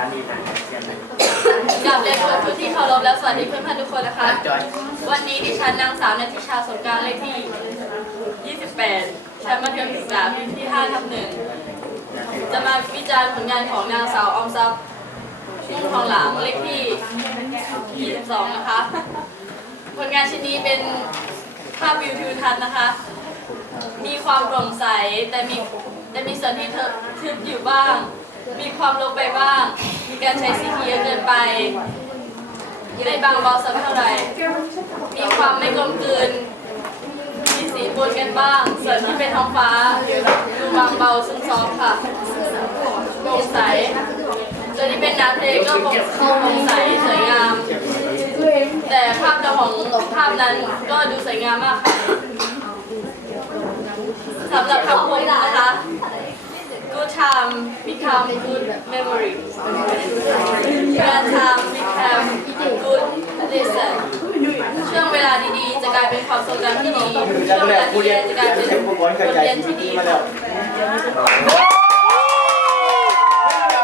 ร้านนี้นะเชียร์นะกับเรียนเพื่อนผู้ที่เคารพและสวัสดีเพื่อนๆทุกคนนะคะ จอยวันนี้ดิฉันนางสาวนันทิชาสงกรารเลขที่ 28 ชั้นมัธยมศึกษาปีที่5ทับหนึ่งจะมาวิจารณ์ผลงานของนางสาวออมทรัพย์มุ่งทองหลางเลขที่ 22 นะคะ ผลงานชิ้นนี้เป็นภาพวิวทิวทัศน์นะคะ มีความโปร่งใสแต่มีแต่มีส่วนที่เธอทึบอยู่บ้าง มีความลบไปบ้าง ไปไม่บางเบาสักเท่าไหร่ มีความไม่กลมกลืน มีสีปนกันบ้าง ส่วนที่เป็นท้องฟ้าดูบางเบาซึ่งซอฟค่ะโปร่งใสส่วนที่เป็นน้ำทะเลก็โปร่งโปร่งใสสวยงาม แต่ภาพเจ้าของภาพนั้นก็ดูสวยงามมากค่ะสำหรับคำพูดนะคะ Good time become good memory Bad time become good lesson ช่วงเวลาดีๆ จะกลายเป็นความทรงจำที่ดีช่วงเวลาที่แย่จะกลายเป็นบทเรียนที่ดีมาแล้วข